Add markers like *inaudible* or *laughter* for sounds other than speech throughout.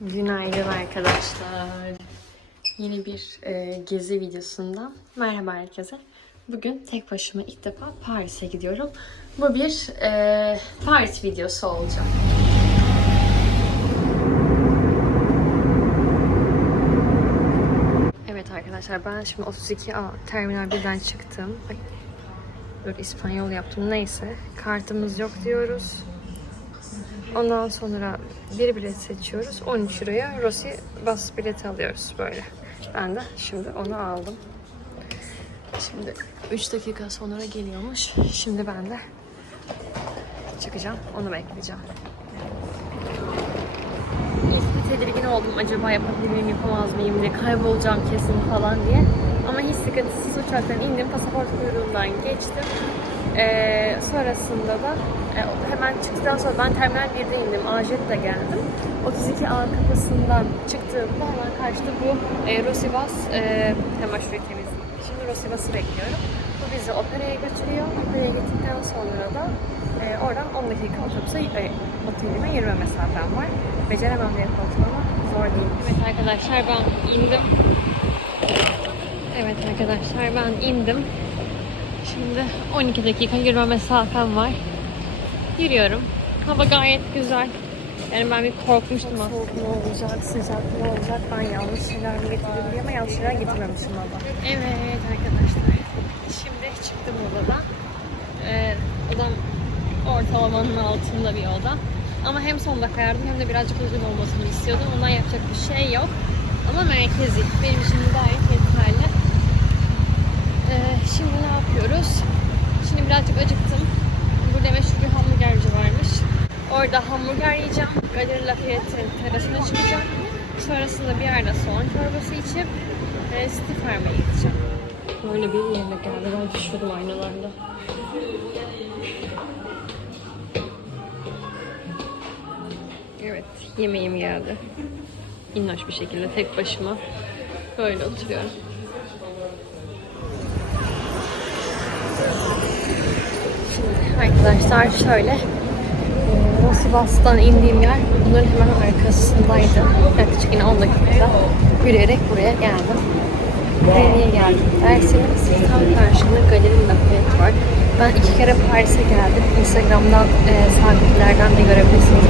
Günaydın arkadaşlar. Yeni bir e, gezi videosundan merhaba herkese. Bugün tek başıma ilk defa Paris'e gidiyorum. Bu bir e, Paris videosu olacak. Evet arkadaşlar ben şimdi 32A Terminal 1'den çıktım. Dur İspanyol yaptım neyse. Kartımız yok diyoruz. Ondan sonra bir bilet seçiyoruz. 13 liraya Rossi bas bileti alıyoruz böyle. Ben de şimdi onu aldım. Şimdi 3 dakika sonra geliyormuş. Şimdi ben de çıkacağım. Onu bekleyeceğim. İlk bir tedirgin oldum. Acaba yapabilir miyim, yapamaz mıyım diye. Kaybolacağım kesin falan diye. Ama hiç sıkıntısız uçaktan indim. Pasaport kuyruğundan geçtim. Ee, sonrasında da e, hemen çıktıktan sonra ben Terminal 1'de indim. Ajet'te geldim. 32A kapısından çıktığımda hemen karşıda bu e, Rosivas e, hemen şurayı temizleyeyim. Şimdi Rosivas'ı bekliyorum. Bu bizi operaya götürüyor. Operaya gittikten sonra da e, oradan 10 dakika otobüse e, otelime yürüme mesafem var. Beceremem diye korktum ama zor değil. Evet arkadaşlar ben indim. Evet arkadaşlar ben indim. Şimdi 12 dakika yürüme mesafem var. Yürüyorum. Hava gayet güzel. Yani ben bir korkmuştum aslında. Soğuk mu olacak, sıcak mı olacak? Ben yanlış şeyler mi getirdim ama yanlış şeyler getirmemişim valla. Evet arkadaşlar. Şimdi çıktım odadan. Ee, odam ortalamanın altında bir oda. Ama hem son dakika yardım hem de birazcık uzun olmasını istiyordum. Ondan yapacak bir şey yok. Ama merkezi. Benim için gayet yeterli. Ee, şimdi ne yapıyoruz? Şimdi birazcık acıktım. Burada meşhur bir hamburgerci varmış. Orada hamburger yiyeceğim. Galeri Lafayette'in terasına çıkacağım. Sonrasında bir yerde soğan çorbası içip e, City Farm'a gideceğim. Böyle bir yerine geldi. Ben düşüyordum aynalarda. Evet, yemeğim geldi. İnnoş bir şekilde tek başıma böyle oturuyorum. Arkadaşlar şöyle Rosivas'tan indiğim yer bunların hemen arkasındaydı. Yaklaşık yine 10 dakikada yürüyerek buraya geldim. Niye geldim derseniz tam karşımda Galeri Lafayette var. Ben iki kere Paris'e geldim. Instagram'dan e, sabitlerden de görebilirsiniz.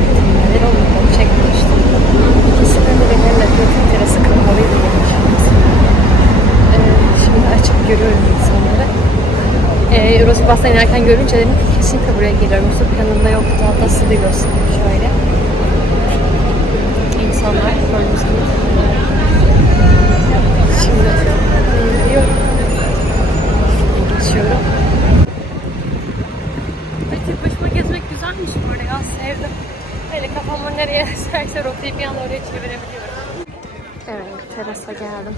Onu onu çekmiştim. İkisinde de Galeri Lafayette'in terası kapalıydı. E, şimdi açıp görüyorum insanları. E, Rosibas'tan inerken görünce dedim ki kesinlikle buraya geliyorum. Yoksa planımda yoktu. Hatta size de göstereyim şöyle. İnsanlar gördüğünüz gibi. Şimdi gidiyorum. Geçiyorum. Ay, tek başıma gezmek güzelmiş bu arada ya. Sevdim. Öyle kafamı nereye *laughs* eserse rotayı bir anda oraya çevirebiliyorum. Evet, terasa geldim.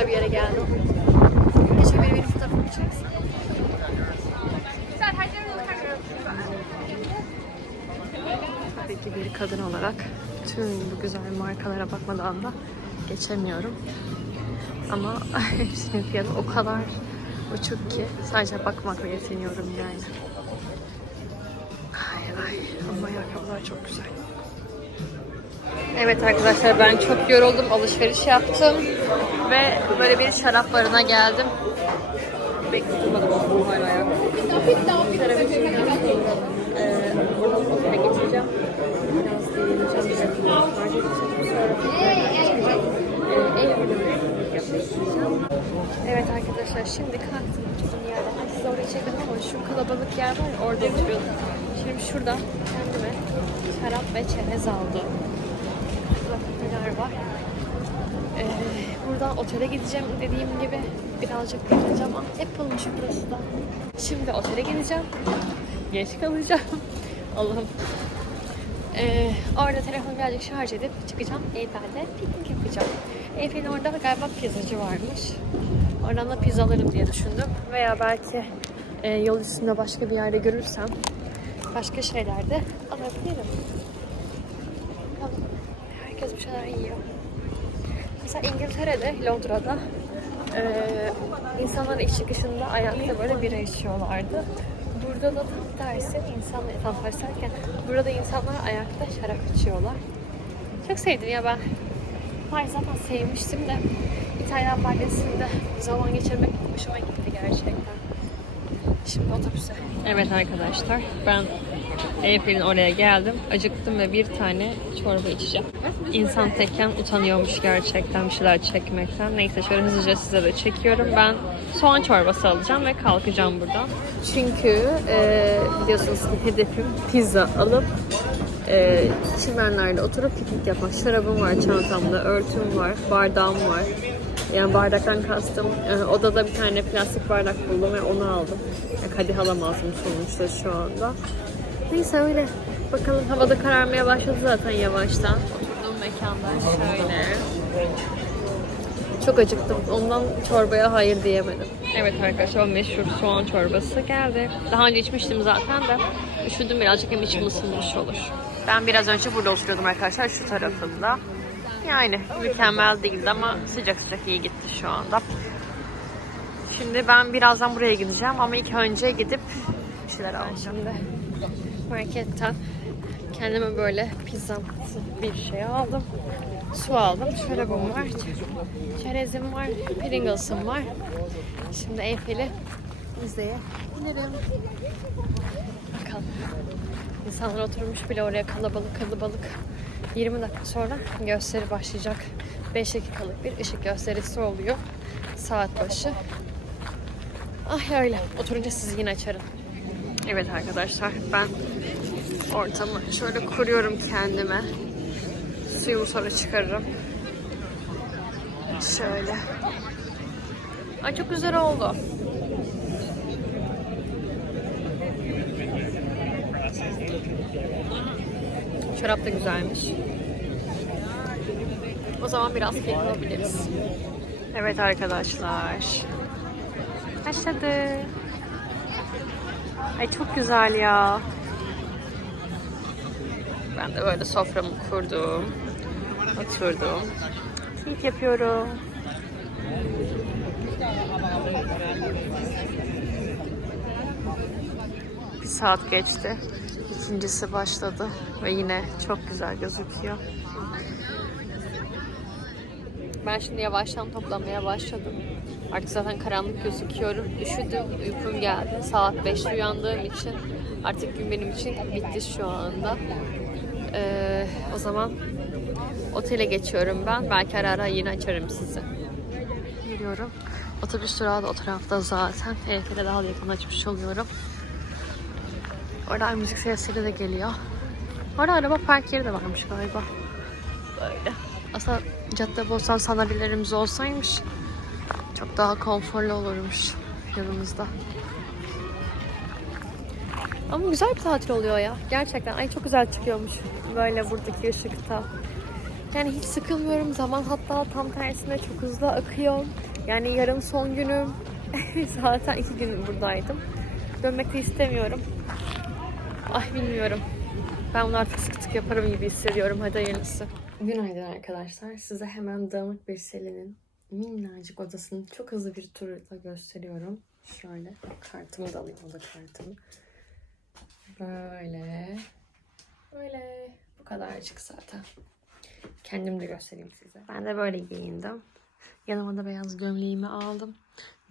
Güzel bir yere geldim. Keşke biri. Tabii ki bir kadın olarak tüm bu güzel markalara bakmadan da geçemiyorum. Ama *laughs* hepsinin fiyatı o kadar uçuk ki sadece bakmakla yetiniyorum yani. Ay ay ama ayakkabılar çok güzel. Evet arkadaşlar ben çok yoruldum. Alışveriş yaptım. Ve böyle bir şarap barına geldim. Bekletmedim hala yapacağım. Evet arkadaşlar şimdi kalktım oturduğum yerden. Size orayı çektim ama şu kalabalık yer var ya orada oturuyordum. Şimdi şurada kendime şarap ve çerez aldım. Neler var. Ee, buradan otele gideceğim dediğim gibi birazcık dinleneceğim. ama Apple'mış burası da. Şimdi otele gideceğim. Geç kalacağım. *laughs* Allah'ım. Ee, orada telefonu birazcık şarj edip çıkacağım. Eyfel'de piknik yapacağım. Eyfel'in orada galiba pizzacı varmış. Oradan da pizza alırım diye düşündüm. Veya belki e, yol üstünde başka bir yerde görürsem başka şeyler de alabilirim. Bir şeyler yiyor. Mesela İngiltere'de, Londra'da eee insanlar iş çıkışında ayakta böyle bira içiyorlardı. Burada da tam tersi insanlar, tam tersi derken burada da insanlar ayakta şarap içiyorlar. Çok sevdim ya ben. Hayır zaten sevmiştim de İtalyan bahçesinde zaman geçirmek hoşuma gitti gerçekten. Şimdi otobüse. Evet arkadaşlar ben Eyfel'in oraya geldim. Acıktım ve bir tane çorba içeceğim. İnsan tekken utanıyormuş gerçekten bir şeyler çekmekten. Neyse şöyle hızlıca size de çekiyorum. Ben soğan çorbası alacağım ve kalkacağım buradan. Çünkü e, biliyorsunuz ki hedefim pizza alıp e, çimenlerde oturup piknik yapmak. Şarabım var çantamda, örtüm var, bardağım var. Yani bardaktan kastım. e, odada bir tane plastik bardak buldum ve onu aldım. Ya kadeh alamazdım sonuçta şu anda. Neyse öyle. Bakalım havada kararmaya başladı zaten yavaştan. Oturduğum mekanda şöyle. Çok acıktım. Ondan çorbaya hayır diyemedim. Evet arkadaşlar o meşhur soğan çorbası geldi. Daha önce içmiştim zaten de. Üşüdüm birazcık hem içim ısınmış olur. Ben biraz önce burada oturuyordum arkadaşlar şu tarafında. Yani mükemmel değildi ama sıcak sıcak iyi gitti şu anda. Şimdi ben birazdan buraya gideceğim ama ilk önce gidip bir şeyler alacağım. Şimdi marketten kendime böyle pizza bir şey aldım. Su aldım. Şarabım var. Çerezim var. Pringles'ım var. Şimdi Eyfel'i izleyebilirim. Bakalım. İnsanlar oturmuş bile oraya kalabalık kalabalık. 20 dakika sonra gösteri başlayacak. 5 dakikalık bir ışık gösterisi oluyor. Saat başı. Ah öyle. Oturunca sizi yine açarım. Evet arkadaşlar ben ortamı şöyle kuruyorum kendime. Suyumu sonra çıkarırım. Şöyle. Ay çok güzel oldu. Şarap da güzelmiş. O zaman biraz keyif. Evet arkadaşlar. Başladı. Ay çok güzel ya. Ben de böyle soframı kurdum. Oturdum. Keyif yapıyorum. Bir saat geçti. İkincisi başladı ve yine çok güzel gözüküyor. Ben şimdi yavaştan toplamaya başladım. Artık zaten karanlık gözüküyorum. Üşüdüm, uykum geldi. Saat 5'te uyandığım için artık gün benim için bitti şu anda. Ee, o zaman otele geçiyorum ben. Belki ara ara yine açarım sizi. Geliyorum. Otobüs durağı da o tarafta zaten. Eyfel'e daha da yakın açmış oluyorum. Orada müzik sesleri de geliyor. Orada araba park yeri de varmış galiba. Böyle. Aslında Caddebostan sandalyelerimiz olsaymış çok daha konforlu olurmuş yanımızda. Ama güzel bir tatil oluyor ya. Gerçekten. Ay çok güzel çıkıyormuş. Böyle buradaki ışıkta. Yani hiç sıkılmıyorum. Zaman hatta tam tersine çok hızlı akıyor. Yani yarın son günüm. *laughs* Zaten iki gün buradaydım. Dönmek de istemiyorum. Ay bilmiyorum. Ben bunu artık sık sık yaparım gibi hissediyorum. Hadi hayırlısı. Günaydın arkadaşlar. Size hemen dağınık bir Selin'in minnacık odasını çok hızlı bir turla gösteriyorum. Şöyle kartımı da alayım oda kartımı. Böyle. Böyle. Bu kadarcık zaten. Kendim de göstereyim size. Ben de böyle giyindim. Yanıma da beyaz gömleğimi aldım.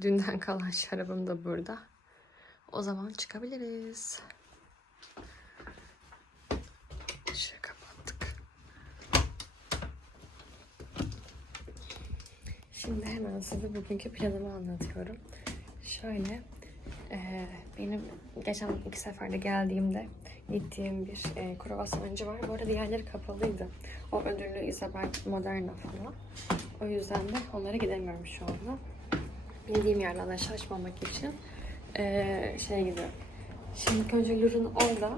Dünden kalan şarabım da burada. O zaman çıkabiliriz. Şöyle kapattık. Şimdi hemen size bugünkü planımı anlatıyorum. Şöyle, eee, benim geçen iki seferde geldiğimde gittiğim bir e, kruvasancı var. Bu arada diğerleri kapalıydı. O ödüllü Isabel Moderna falan. O yüzden de onlara gidemiyorum şu anda. Bildiğim yerden de şaşmamak için eee şeye gidiyorum. Şimdi önce Lur'un orada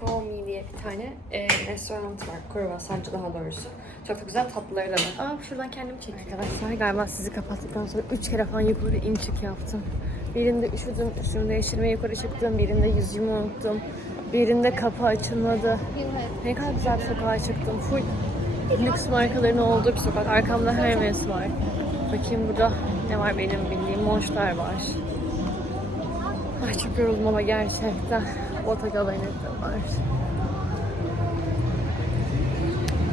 Bomi diye bir tane e, restoran var. Kruvasancı daha doğrusu. Çok da güzel tatlıları da var. Aa şuradan kendimi çekeyim. Arkadaşlar galiba sizi kapattıktan sonra üç kere falan yukarı in çık yaptım. Birinde üşüdüm, üstümü değiştirmeye yukarı çıktım. Birinde yüzümü unuttum. Birinde kapı açılmadı. Ne kadar güzel bir sokağa çıktım. Full lüks markaların olduğu bir sokak. Arkamda Hermes var. Bakayım burada ne var benim bildiğim. Monster var. Ay çok yoruldum ama gerçekten. Bottega Veneta var.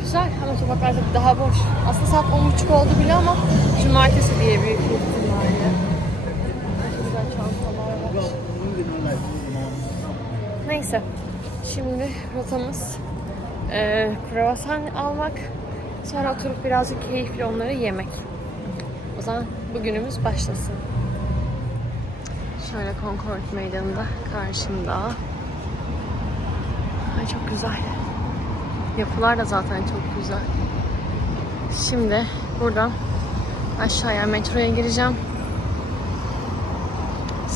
Güzel ama sokaklar tabii daha boş. Aslında saat 10.30 oldu bile ama cumartesi diye büyük ihtimalle. Ay, Çok güzel çantalar var. Neyse. Şimdi rotamız e, kruvasan almak. Sonra oturup birazcık keyifli onları yemek. O zaman bugünümüz başlasın. Şöyle Concord Meydanı'nda karşımda. Ay çok güzel. Yapılar da zaten çok güzel. Şimdi buradan aşağıya metroya gireceğim.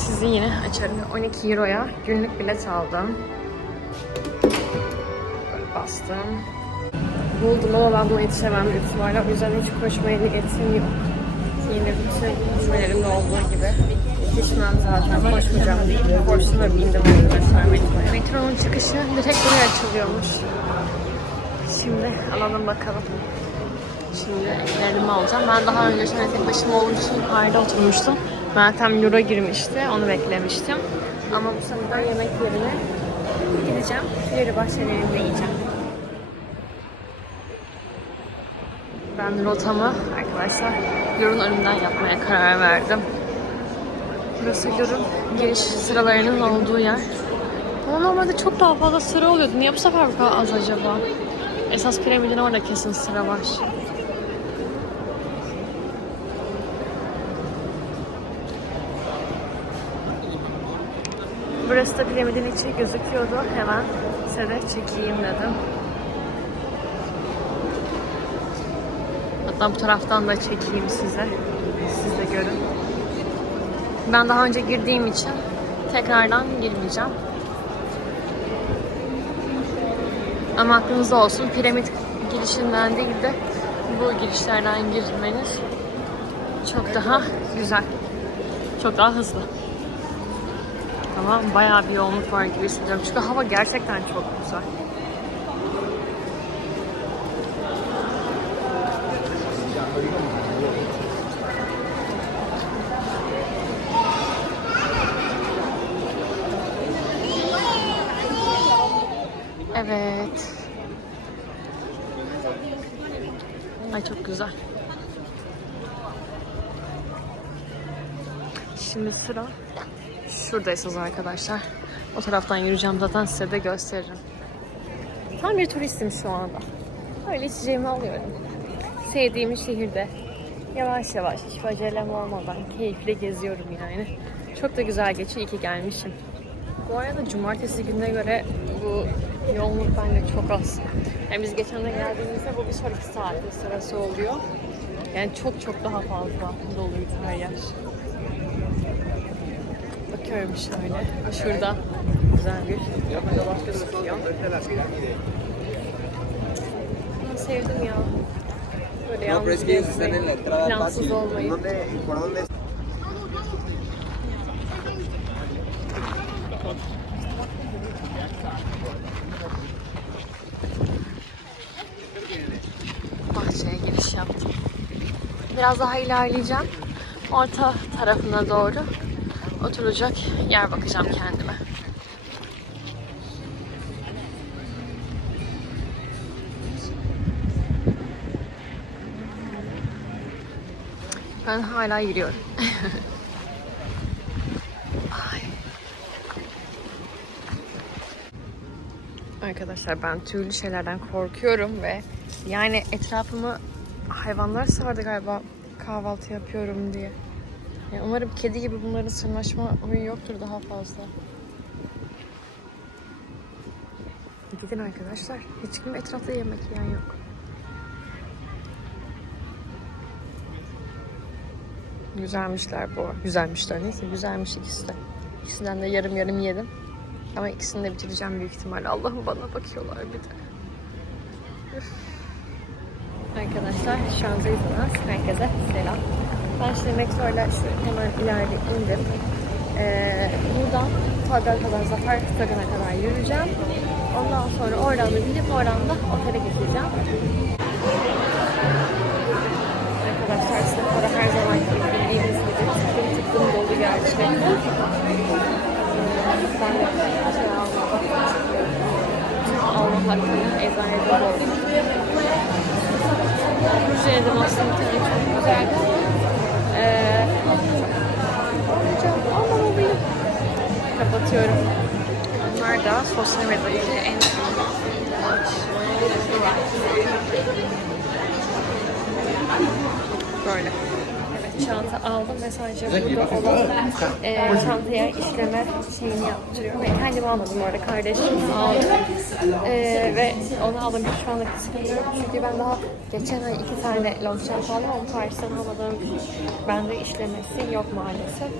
Sizi yine açarım. 12 Euro'ya günlük bilet aldım. Böyle bastım. Buldum ama ben buna yetişemem büyük ihtimalle. O yüzden hiç koşmaya niyetim yok. Yine bütün cümlelerimde olduğu gibi yetişmem zaten. Koşmayacağım. Koştum ve bindim arkadaşlar metroya. Metronun çıkışı direkt buraya açılıyormuş. Şimdi alalım bakalım. Şimdi ellerimi alacağım. Ben daha önce şöyle tek başıma olduğum için yukarıda oturmuştum. Meltem Lura girmişti. Onu beklemiştim. Ama bu sefer yemek yerine gideceğim. Yeri bahçelerinde yiyeceğim. Ben rotamı arkadaşlar Lur'un önünden yapmaya karar verdim. Burası Lur'un giriş sıralarının olduğu yer. Ama normalde çok daha fazla sıra oluyordu. Niye bu sefer bu kadar az acaba? Esas piramidin orada kesin sıra var. Burası da piramidin içi gözüküyordu. Hemen size çekeyim dedim. Hatta bu taraftan da çekeyim size. Siz de görün. Ben daha önce girdiğim için tekrardan girmeyeceğim. Ama aklınızda olsun piramit girişinden değil de bu girişlerden girmeniz çok daha güzel. Çok daha hızlı. Ama bayağı bir yoğunluk var gibi hissediyorum. Çünkü hava gerçekten çok güzel. Evet. Ay çok güzel. Şimdi sıra şuradayız arkadaşlar. O taraftan yürüyeceğim zaten size de gösteririm. Tam bir turistim şu anda. Öyle içeceğimi alıyorum. Sevdiğim şehirde yavaş yavaş hiç acelem olmadan keyifli geziyorum yani. Çok da güzel geçiyor. İyi ki gelmişim. Bu arada cumartesi gününe göre bu yoğunluk bence çok az. Yani biz geçen de geldiğimizde bu bir sonraki saatin sırası oluyor. Yani çok çok daha fazla doluydu her yer. Bakıyorum şöyle. Şurada güzel bir gözüküyor. Bunu sevdim ya. Böyle yalnız gezmeyi, plansız olmayı. ¿Dónde, ¿Por dónde? bahçeye giriş yaptım. Biraz daha ilerleyeceğim. Orta tarafına doğru oturacak yer bakacağım kendime. Ben hala yürüyorum. *laughs* Arkadaşlar ben türlü şeylerden korkuyorum ve yani etrafımı hayvanlar sardı galiba kahvaltı yapıyorum diye. Yani umarım kedi gibi bunların sırnaşma huyu yoktur daha fazla. Gidin arkadaşlar. Hiç kim etrafta yemek yiyen yok. Güzelmişler bu. Güzelmişler neyse güzelmiş ikisi de. İkisinden de yarım yarım yedim. Ama ikisini de bitireceğim büyük ihtimalle. Allah'ım bana bakıyorlar bir de. Üf. Arkadaşlar Zeytinaz. Herkese selam. Ben şimdi metroyla şu hemen ileride indim. Ee, buradan Tadra kadar Zafer Stadı'na kadar yürüyeceğim. Ondan sonra oradan da binip oradan da otele geçeceğim. Arkadaşlar size para her zaman bildiğiniz gibi tıklım tıklım dolu gerçekten. Ee, ben de şey almadım. Alma hakkını eczanede buldum. Ruj aslında çok güzeldi. Kapatıyorum. Bunlar da sosyal medyadaki en Böyle. Çanta aldım ve sadece burada olan e, çantaya işleme şeyini yaptırıyorum. Ve kendim almadım orada kardeşim aldı. E, ve onu aldım şu anda kıskanıyorum. Çünkü ben daha geçen ay iki tane long çanta aldım ama Paris'ten almadığım için bende işlemesi yok maalesef.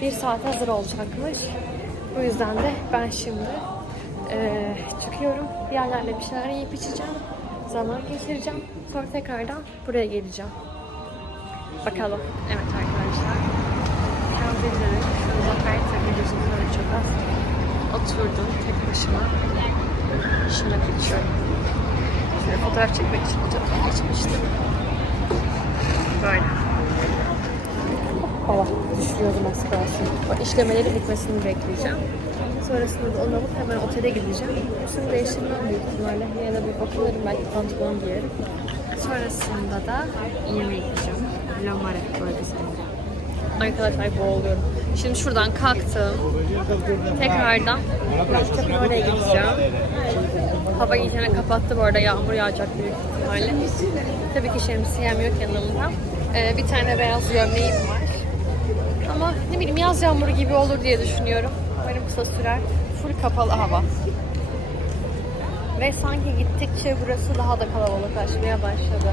Bir saat hazır olacakmış. Bu yüzden de ben şimdi e, çıkıyorum. Bir yerlerle bir şeyler yiyip içeceğim. Zaman geçireceğim. Sonra tekrardan buraya geleceğim. Bakalım. Evet arkadaşlar. Kendimlerim şu zafer takıcısını böyle çok az oturdum tek başıma. Şuna geçiyorum. Şöyle fotoğraf çekmek için bu tarafa geçmiştim. Böyle. Hava düşürüyordum az kalsın. O işlemeleri bitmesini bekleyeceğim. Sonrasında da onu alıp hemen otele gideceğim. Üstümü değiştirmem büyük ihtimalle. Ya da bir bakılırım belki pantolon giyerim. Sonrasında da yemeğe gideceğim. Lamare bölgesinde. Arkadaşlar boğuluyorum. Şimdi şuradan kalktım. Tekrardan Göztepe oraya gideceğim. Hava iyicene kapattı bu arada. Yağmur yağacak büyük ihtimalle. Tabii ki şemsiyem yok yanımda. Ee, bir tane beyaz gömleğim var. Ama ne bileyim yaz yağmuru gibi olur diye düşünüyorum. Umarım kısa sürer. Full kapalı hava. Ve sanki gittikçe burası daha da kalabalıklaşmaya başladı.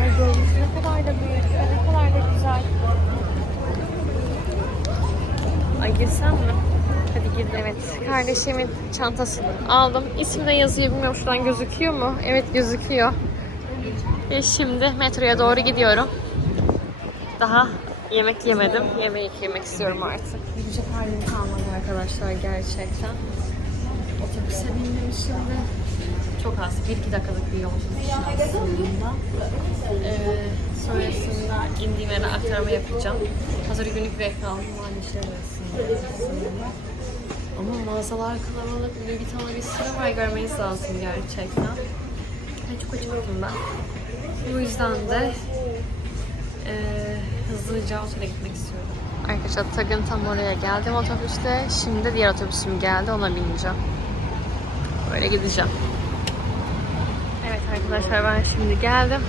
Ne kadar da ne kadar da güzel. Ay mi? Hadi girdim. Evet, kardeşimin çantasını aldım. İsmi yazıyor bilmiyorum şuradan gözüküyor mu? Evet gözüküyor. Ve şimdi metroya doğru gidiyorum. Daha yemek yemedim. Yemek yemek istiyorum artık. Yiyecek halim kalmadı arkadaşlar gerçekten. Otobüse bindim şimdi. Çok az. 1-2 dakikalık bir yolculuk aslında. Ee, sonrasında indiğim yere aktarma yapacağım. Hazır günlük bilet aldım. Maalesef arasında. Ama mağazalar kalabalık. Louis Vuitton'da bir sıra var. Görmeniz lazım gerçekten. Ben çok acıktım ben. Bu yüzden de e, hızlıca otele gitmek istiyorum. Arkadaşlar Tag'ın tam oraya geldim otobüste. Şimdi diğer otobüsüm geldi. Ona bineceğim. Böyle gideceğim. Arkadaşlar ben şimdi geldim.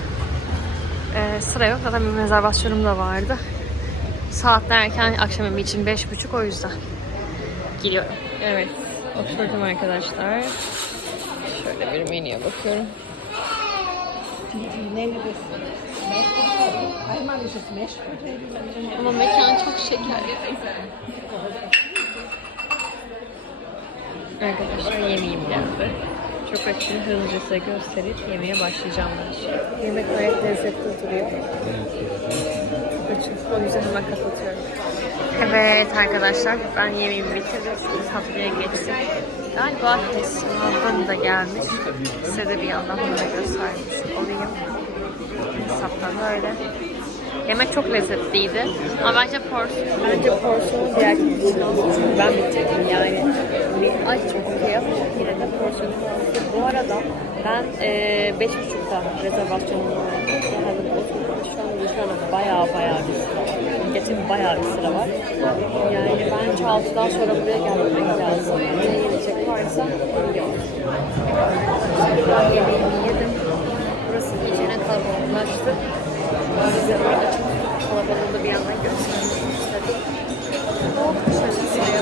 Ee, sıra yok. Zaten bir rezervasyonum da vardı. Saatler erken akşam yemeği için beş buçuk o yüzden. Gidiyorum. Evet. Oturdum arkadaşlar. Şöyle bir menüye bakıyorum. Ama mekan çok şeker. Arkadaşlar yemeğim geldi. Çok açım hızlıca size gösterip yemeğe başlayacağım ben. Yemek gayet lezzetli duruyor. Çok açım. O yüzden hemen kapatıyorum. Evet arkadaşlar ben yemeğimi bitirdim. Şimdi tatlıya geçtim. Galiba teslimattan da gelmiş. Size de bir yandan bunu da göstermiş olayım. Hesapta böyle. Yemek çok lezzetliydi. Ama bence porsiyon, bence porsiyonu diğer kişinin olsun. Çünkü ben bitirdim yani. Bir aç okey ama yine de porsiyonu olsun. Bu arada ben e, beş buçukta rezervasyonum vardı. Hazır oturdum. Şu şu anda baya baya bir sıra var. Geçen baya bir sıra var. Yani bence altıdan sonra buraya gelmek lazım. Buraya gelecek varsa yok. Yemeğimi yedim. Burası iyicene kalabalıklaştı. Size böyle çok kalabalığı da bir yandan göstermek istedim. Ne oldu dışarı sıraya?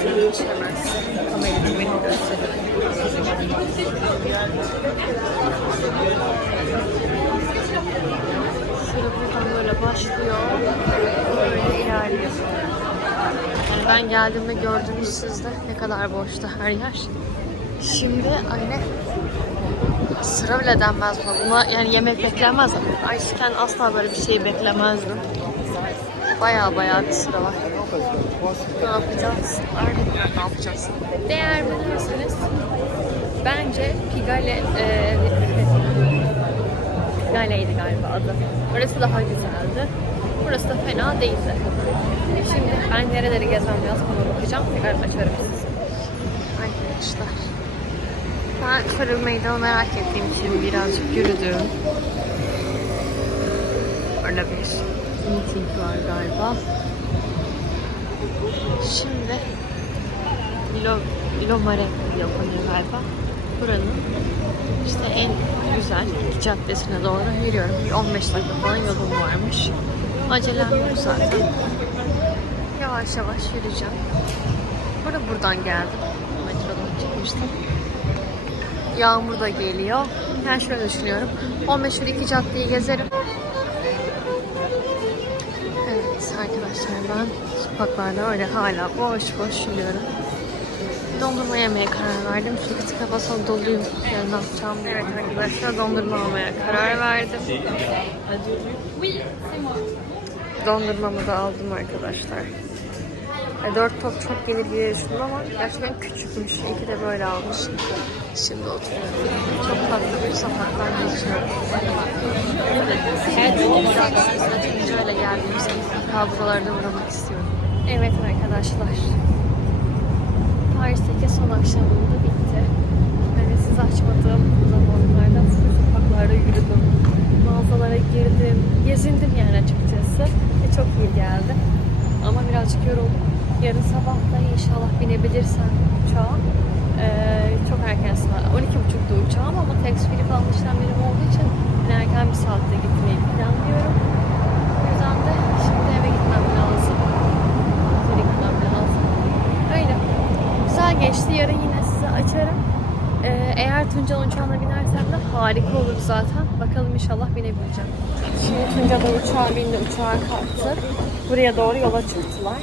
Sırayı içemezsin. Kamerayı beni gösterin. Sıra buradan böyle başlıyor. Böyle ilerliyor. Yani ben geldiğimde gördünüz siz de ne kadar boştu her yer. Şimdi anne sıra bile denmez buna. Buna yani yemek beklenmez. Ayşiken asla böyle bir şey beklemezdim. Baya baya bir sıra var. Ne yapacağız? Artık ne yapacağız? Değer verirseniz bence Pigale e, Portugale'ydi galiba adı. Orası daha güzeldi. Burası da fena değildi. Şimdi ben nereleri gezmem lazım ona bakacağım. Tekrar açarım size. Arkadaşlar. Ben Çorlu Meydanı merak ettiğim için birazcık yürüdüm. Orada bir meeting var galiba. Şimdi Lilo, Lilo Mare yapılıyor galiba. Buranın işte en güzel iki caddesine doğru yürüyorum. Bir 15 dakika falan yolum varmış. Acelem yok zaten. Yavaş yavaş yürüyeceğim. Burada buradan geldim. Metrodan çıkmıştım. Yağmur da geliyor. Ben şöyle düşünüyorum. 15 iki caddeyi gezerim. Evet arkadaşlar ben sokaklarda öyle hala boş boş yürüyorum. Dondurma yemeye karar verdim çünkü tıka basa doluyum. Yani ne yapacağım Evet arkadaşlar dondurma almaya karar verdim. Dondurmamı da aldım arkadaşlar. E, dört top çok gelir diye düşündüm ama gerçekten küçükmüş. İyi de böyle almış. Şimdi oturuyorum. Çok tatlı bir sokaktan geçiyorum. Çünkü öyle geldiğimizde mutlaka buralarda uğramak istiyorum. Evet arkadaşlar. Paris'teki son akşamım da bitti. Yani siz açmadığım zamanlarda sokaklarda yürüdüm. Mağazalara girdim. Gezindim yani açıkçası. Çok iyi geldi. Ama birazcık yoruldum. Yarın sabah da inşallah binebilirsem uçağa. Ee, çok erken saat. 12.30'da uçağım ama tax free falan işlemlerim olduğu için yine erken bir saatte gitmeyi planlıyorum. O yüzden de şimdi eve gitmem lazım. Geri gitmem lazım. Öyle. Güzel geçti. Yarın yine size açarım. Ee, eğer Tunca'nın uçağına binersem de harika olur zaten. Bakalım inşallah binebileceğim. Şimdi Tunca da uçağa bindi, uçağa kalktı. Buraya doğru yola çıktılar.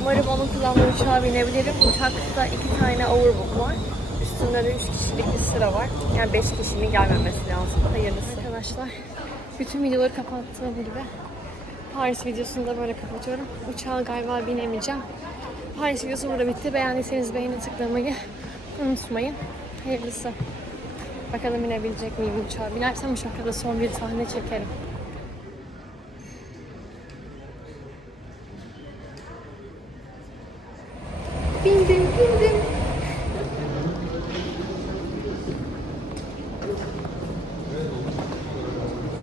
Umarım onun kullandığı uçağa binebilirim. Uçakta iki tane overbook var. Üstünde de üç kişilik bir sıra var. Yani beş kişinin gelmemesi lazım. Hayırlısı. Arkadaşlar bütün videoları kapattığım gibi Paris videosunu da böyle kapatıyorum. Uçağa galiba binemeyeceğim. Paris videosu burada bitti. Beğendiyseniz beğeni tıklamayı unutmayın. Hayırlısı. Bakalım binebilecek miyim uçağa? Binersem uçakta da son bir sahne çekerim.